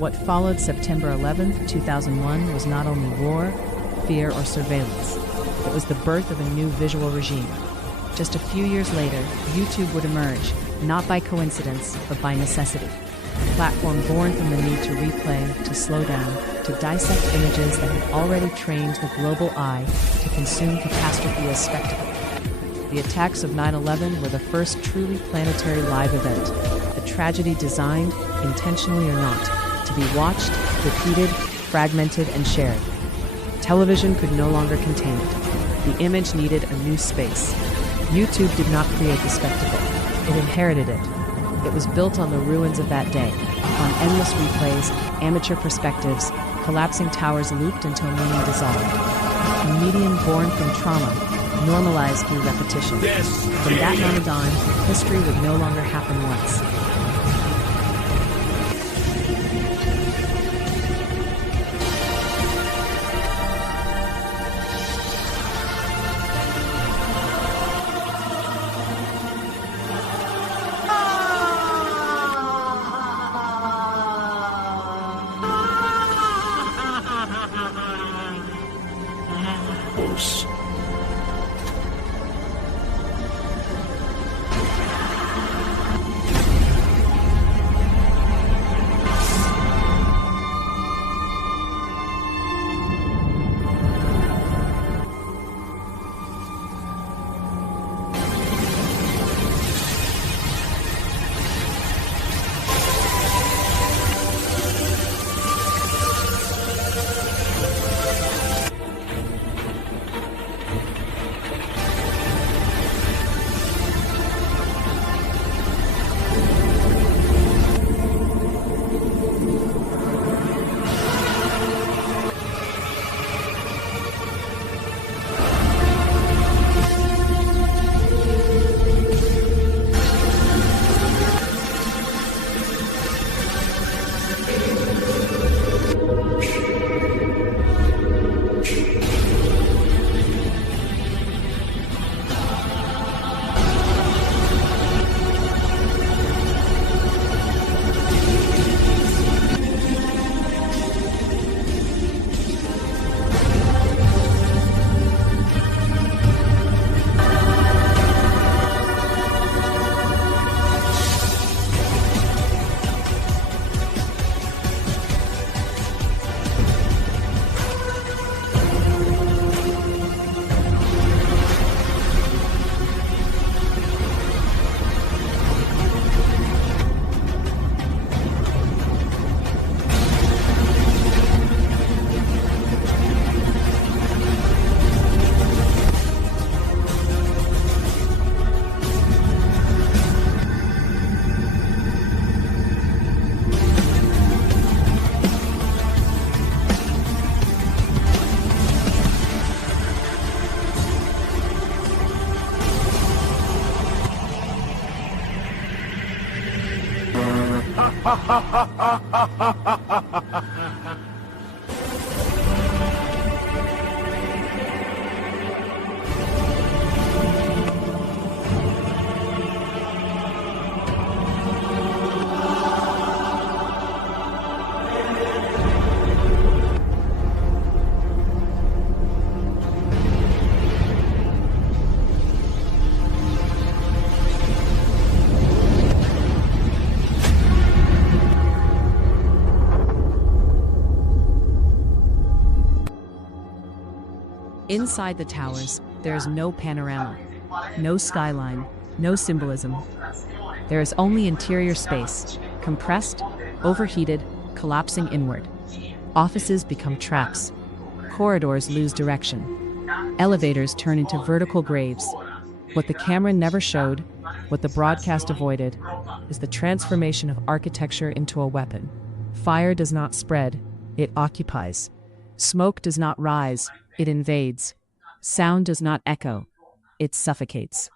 What followed September 11, 2001 was not only war, fear, or surveillance. It was the birth of a new visual regime. Just a few years later, YouTube would emerge, not by coincidence, but by necessity. A platform born from the need to replay, to slow down, to dissect images that had already trained the global eye to consume catastrophe as spectacle. The attacks of 9/11 were the first truly planetary live event, a tragedy designed, intentionally or not, to be watched, repeated, fragmented, and shared. Television could no longer contain it. The image needed a new space. YouTube did not create the spectacle. It inherited it. It was built on the ruins of that day, on endless replays, amateur perspectives, collapsing towers looped until meaning dissolved. A medium born from trauma, normalized through repetition. From that moment on, history would no longer happen once. Inside the towers, there is no panorama, no skyline, no symbolism. There is only interior space, compressed, overheated, collapsing inward. Offices become traps. Corridors lose direction. Elevators turn into vertical graves. What the camera never showed, what the broadcast avoided, is the transformation of architecture into a weapon. Fire does not spread, it occupies. Smoke does not rise, it invades. Sound does not echo, it suffocates.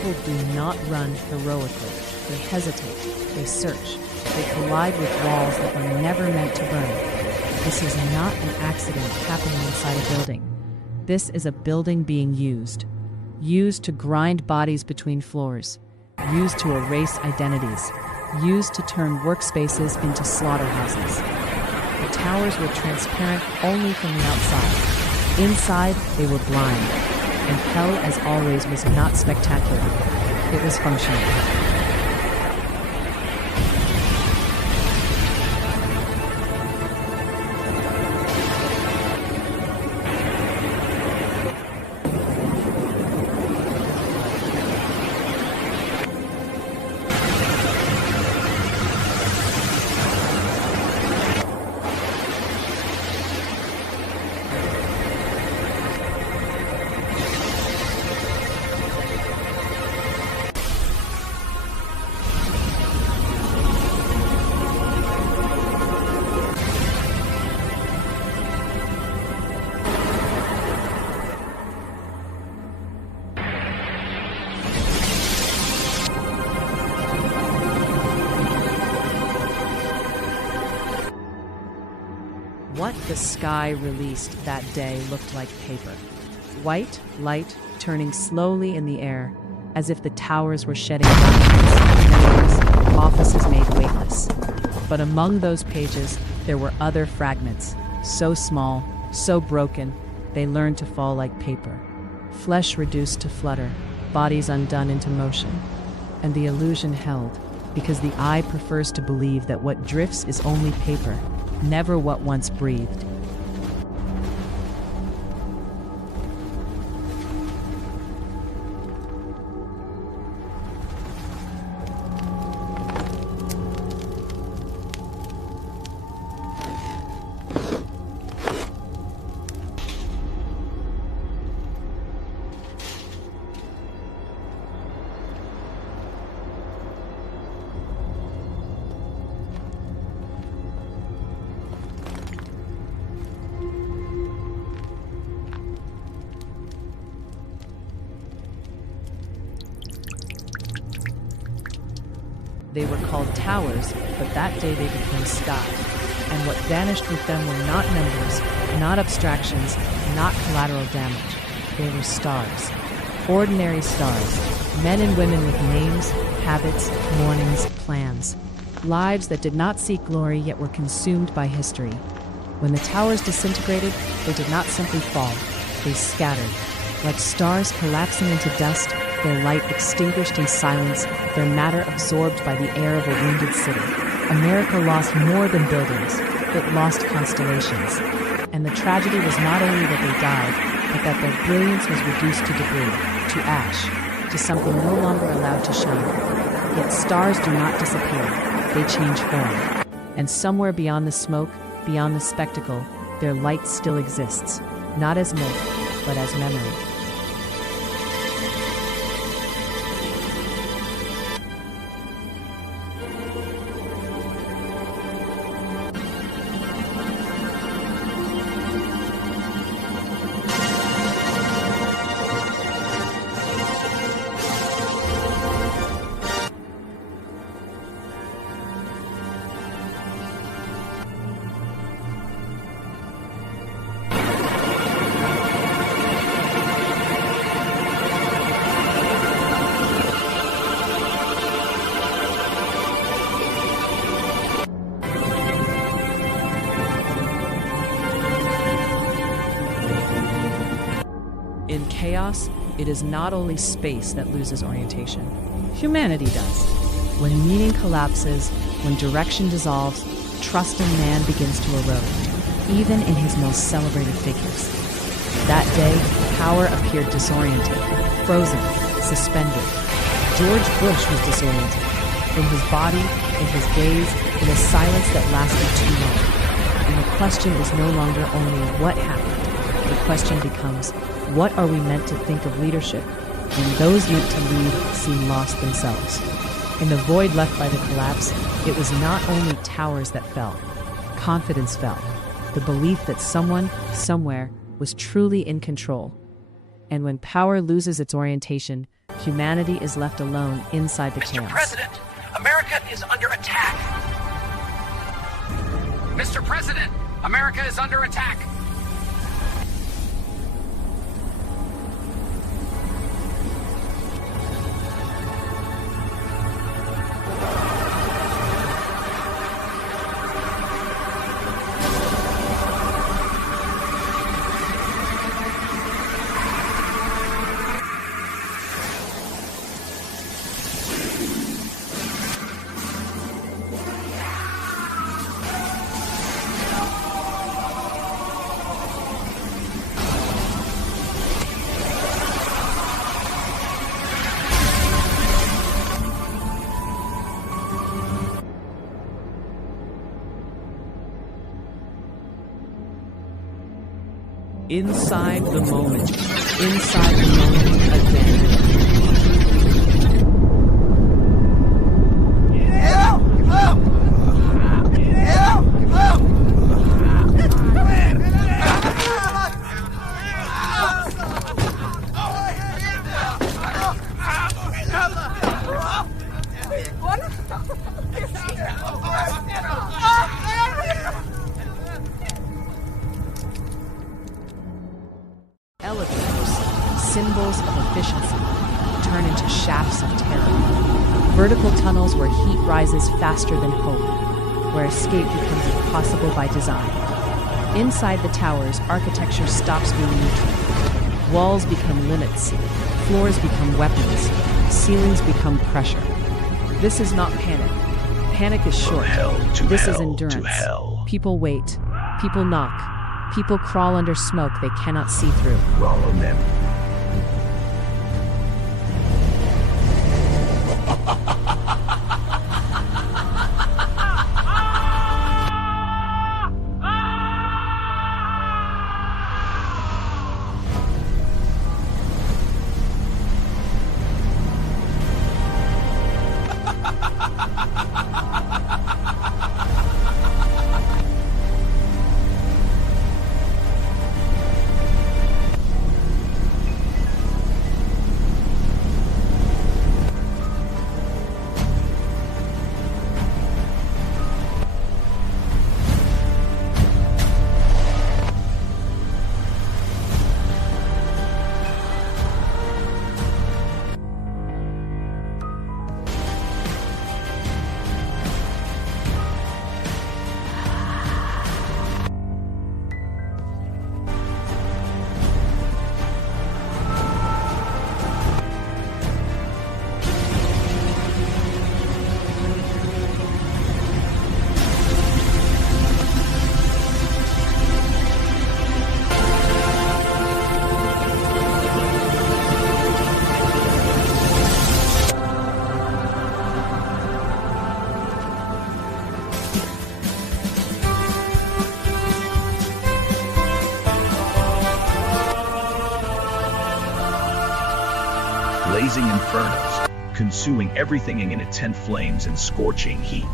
people do not run heroically. They hesitate, they search, they collide with walls that were never meant to burn. This is not an accident happening inside a building. This is a building being used to grind bodies between floors, used to erase identities, used to turn workspaces into slaughterhouses. The towers were transparent only from the outside. Inside, they were blind. And hell, as always, was not spectacular. It was functional. What the sky released that day looked like paper. White light turning slowly in the air, as if the towers were shedding documents, memories, offices made weightless. But among those pages, there were other fragments, so small, so broken, they learned to fall like paper. Flesh reduced to flutter, bodies undone into motion. And the illusion held, because the eye prefers to believe that what drifts is only paper, never what once breathed. They were called towers, but that day they became sky. And what vanished with them were not numbers, not abstractions, not collateral damage. They were stars. Ordinary stars. Men and women with names, habits, mornings, plans. Lives that did not seek glory yet were consumed by history. When the towers disintegrated, they did not simply fall. They scattered. Like stars collapsing into dust, their light extinguished in silence, their matter absorbed by the air of a wounded city. America lost more than buildings. It lost constellations. And the tragedy was not only that they died, but that their brilliance was reduced to debris, to ash, to something no longer allowed to shine. Yet stars do not disappear. They change form. And somewhere beyond the smoke, beyond the spectacle, their light still exists, not as myth, but as memory. In chaos, it is not only space that loses orientation. Humanity does. When meaning collapses, when direction dissolves, trust in man begins to erode, even in his most celebrated figures. That day, power appeared disoriented, frozen, suspended. George Bush was disoriented, in his body, in his gaze, in a silence that lasted too long. And the question is no longer only what happened. The question becomes, what are we meant to think of leadership when those meant to lead seem lost themselves? In the void left by the collapse, it was not only towers that fell. Confidence fell. The belief that someone, somewhere, was truly in control. And when power loses its orientation, Humanity is left alone inside the Mr. chaos. President, America is under attack. Mr. President, America is under attack. Inside the moment. Inside the moment again. Elevators, symbols of efficiency, turn into shafts of terror. Vertical tunnels where heat rises faster than hope, where escape becomes impossible by design. Inside the towers, architecture stops being neutral. Walls become limits, floors become weapons, ceilings become pressure. This is not panic. Panic is short. This is endurance. People wait. People knock. People crawl under smoke they cannot see through. Follow them. Blazing infernos, consuming everything in intense flames and scorching heat.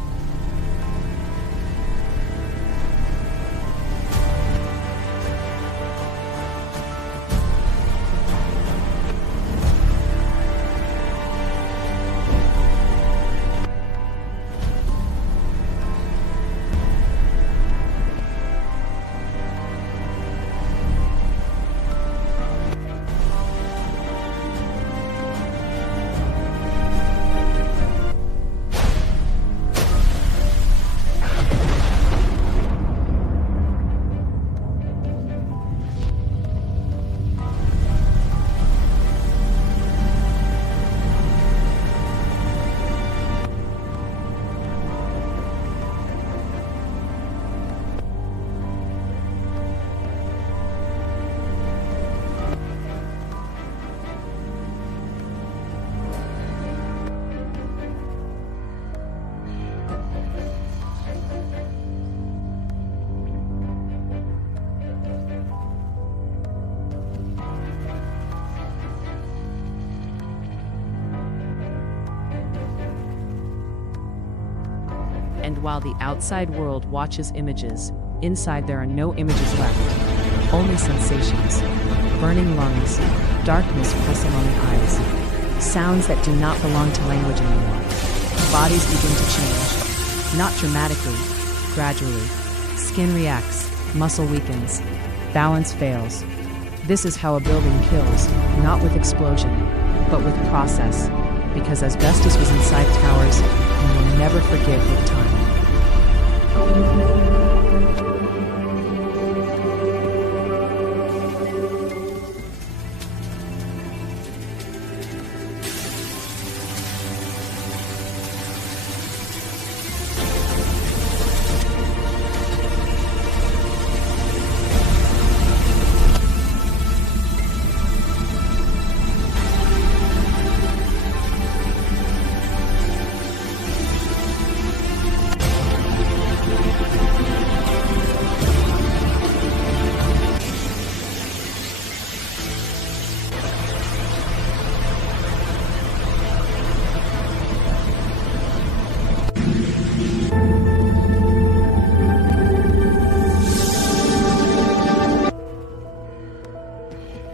And while the outside world watches images, inside there are no images left, only sensations. Burning lungs, darkness pressing on the eyes, sounds that do not belong to language anymore. Bodies begin to change, not dramatically, gradually. Skin reacts, muscle weakens, balance fails. This is how a building kills, not with explosion, but with process, because asbestos was inside towers and will never forgive with time.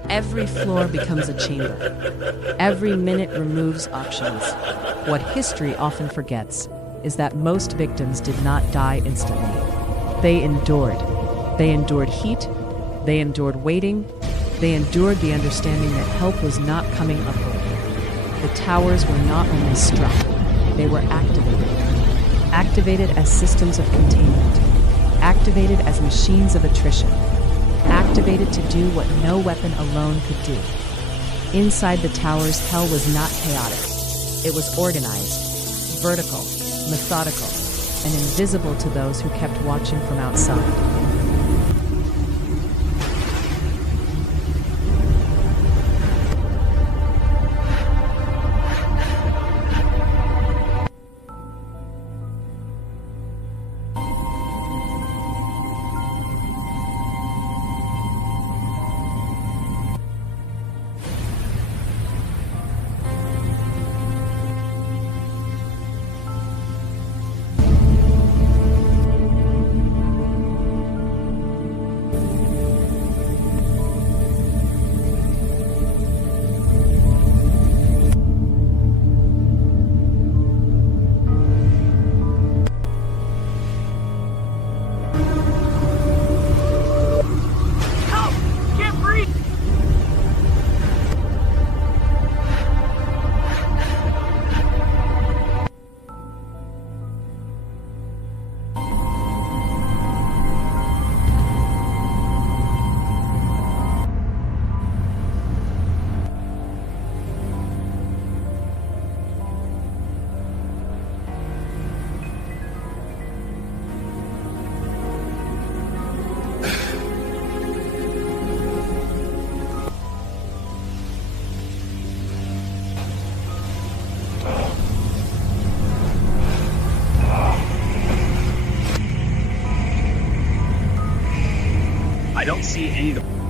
Every floor becomes a chamber. Every minute removes options. What history often forgets is that most victims did not die instantly. They endured. They endured heat. They endured waiting. They endured the understanding that help was not coming upward. The towers were not only struck, they were activated. Activated as systems of containment. Activated as machines of attrition. Activated to do what no weapon alone could do. Inside the towers, hell was not chaotic. It was organized, vertical, methodical, and invisible to those who kept watching from outside. I don't see any of the